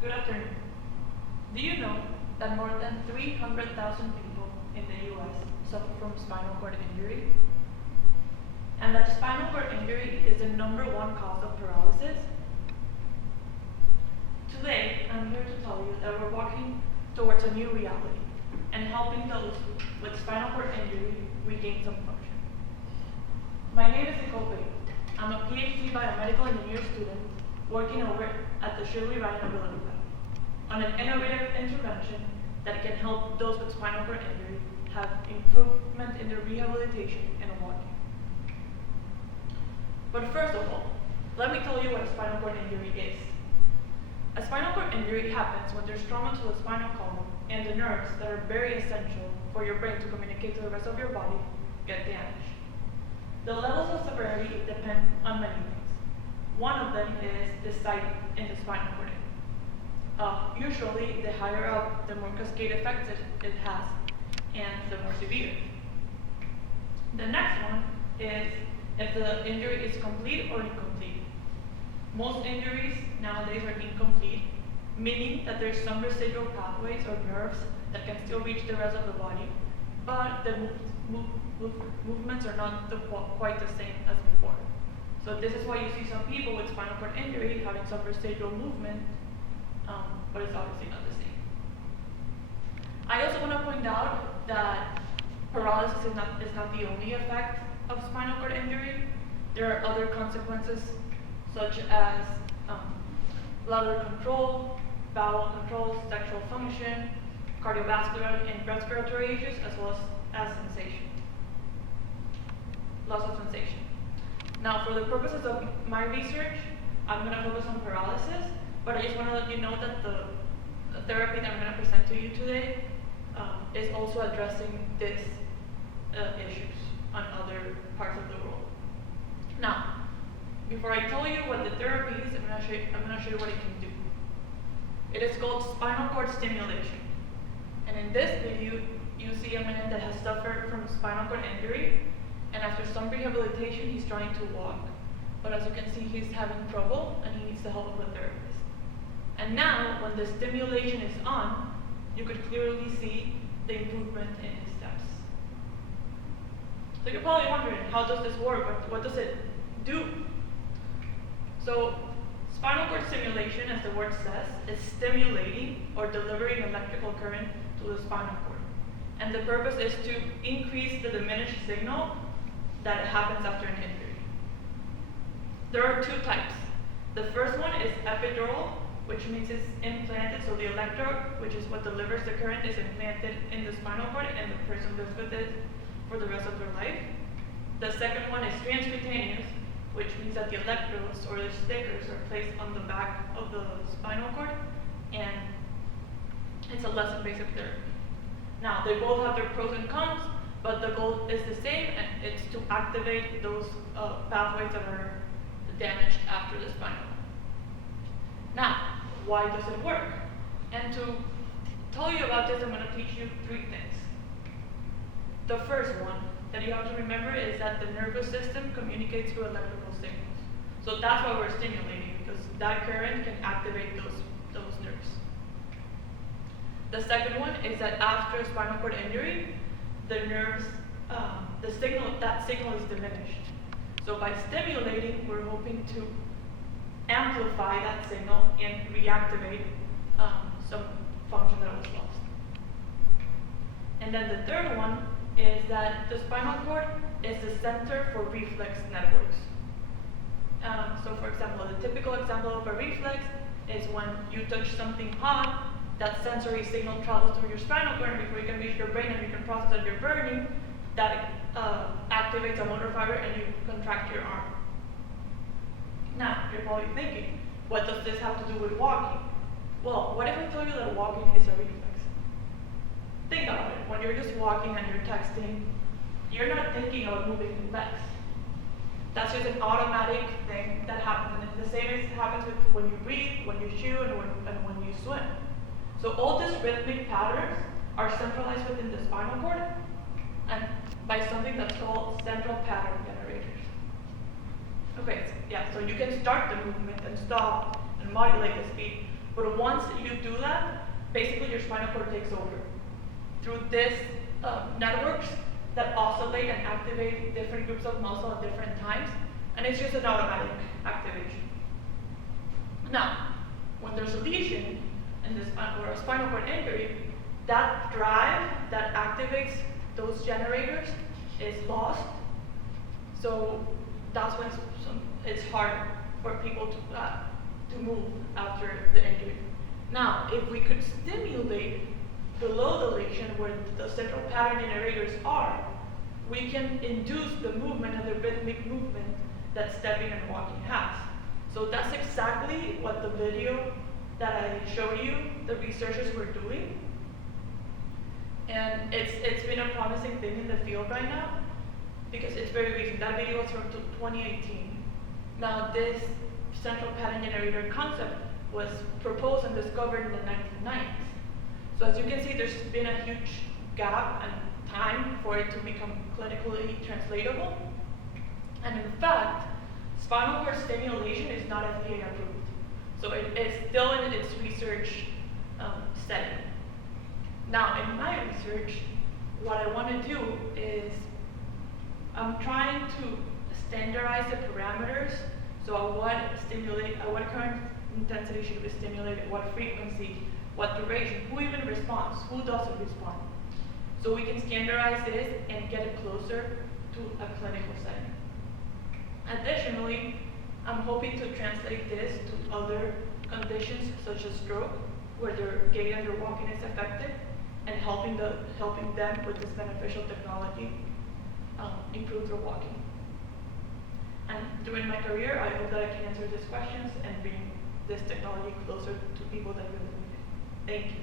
Good afternoon. Do you know that more than 300,000 people in the US suffer from spinal cord injury? And that spinal cord injury is the #1 cause of paralysis? Today, I'm here to tell you that we're walking towards a new reality and helping those with spinal cord injury regain some function. My name is Nicole. I'm a PhD biomedical engineer student working over at the Veit-Biomedical on an innovative intervention that can help those with spinal cord injury have improvement in their rehabilitation and walking. But first of all, let me tell you what a spinal cord injury is. A spinal cord injury happens when there's trauma to the spinal column and the nerves that are very essential for your brain to communicate to the rest of your body get damaged. The levels of severity depend on many things. One of them is the site in the spinal cord. Usually, the higher up, the more cascade effects it has, and the more severe. The next one is if the injury is complete or incomplete. Most injuries nowadays are incomplete, meaning that there's some residual pathways or nerves that can still reach the rest of the body, but the movements are not quite the same as before. So this is why you see some people with spinal cord injury having some residual movement, but it's obviously not the same. I also want to point out that paralysis is not the only effect of spinal cord injury. There are other consequences such as bladder control, bowel control, sexual function, cardiovascular and respiratory issues, as well as sensation, loss of sensation. Now, for the purposes of my research, I'm going to focus on paralysis, but I just want to let you know that the therapy that I'm going to present to you today is also addressing these issues on other parts of the world. Now, before I tell you what the therapy is, I'm going to show you what it can do. It is called spinal cord stimulation. And in this video, you see a man that has suffered from spinal cord injury, and after some rehabilitation, he's trying to walk. But as you can see, he's having trouble, and he needs the help of a therapist. And now, when the stimulation is on, you could clearly see the improvement in his steps. So you're probably wondering, how does this work? What does it do? So, spinal cord stimulation, as the word says, is stimulating or delivering electrical current to the spinal cord. And the purpose is to increase the diminished signal that happens after an injury. There are two types. The first one is epidural, which means it's implanted, so the electrode, which is what delivers the current, is implanted in the spinal cord and the person lives with it for the rest of their life. The second one is transcutaneous, which means that the electrodes or the stickers are placed on the back of the spinal cord, and it's a less invasive therapy. Now, they both have their pros and cons, but the goal is the same, and it's to activate those pathways that are damaged after the spinal cord. Now, why does it work? And to tell you about this, I'm going to teach you 3 things. The first one that you have to remember is that the nervous system communicates through electrical signals. So that's why we're stimulating, because that current can activate those nerves. The second one is that after spinal cord injury, the nerves, that signal is diminished. So by stimulating, we're hoping to amplify that signal and reactivate some function that was lost. And then the third one is that the spinal cord is the center for reflex networks. So for example, the typical example of a reflex is when you touch something hot, that sensory signal travels through your spinal cord, and before you can reach your brain and you can process that you're burning, that activates a motor fiber and you contract your arm. Now, you're probably thinking, what does this have to do with walking? Well, what if I tell you that walking is a reflex? Think about it. When you're just walking and you're texting, you're not thinking about moving your legs. That's just an automatic thing that happens. And the same happens with when you breathe, when you chew, and when you swim. So all these rhythmic patterns are centralized within the spinal cord and by something that's called central pattern generators. Okay, yeah, so you can start the movement and stop and modulate the speed, But once you do that, basically your spinal cord takes over through this networks that oscillate and activate different groups of muscle at different times, and it's just an automatic activation. Now, when there's a lesion in the spine or a spinal cord injury, that drive that activates those generators is lost. So that's when it's hard for people to move after the injury. Now, if we could stimulate below the lesion where the central pattern generators are, we can induce the movement and the rhythmic movement that stepping and walking has. So that's exactly what the video that I showed you, the researchers were doing. And it's been a promising thing in the field right now because it's very recent. That video was from 2018. Now this central pattern generator concept was proposed and discovered in the 1990s. So as you can see, there's been a huge gap and time for it to become clinically translatable. And in fact, spinal cord stimulation is not FDA approved. So it is still in its research setting. Now, in my research, what I want to do is I'm trying to standardize the parameters. So at what current intensity should we stimulate, at what frequency, what duration, who even responds, who doesn't respond. So we can standardize this and get it closer to a clinical setting. Additionally, I'm hoping to translate this to other conditions such as stroke, where their gait and their walking is affected, and helping them with this beneficial technology improve their walking. And during my career, I hope that I can answer these questions and bring this technology closer to people that really need it. Thank you.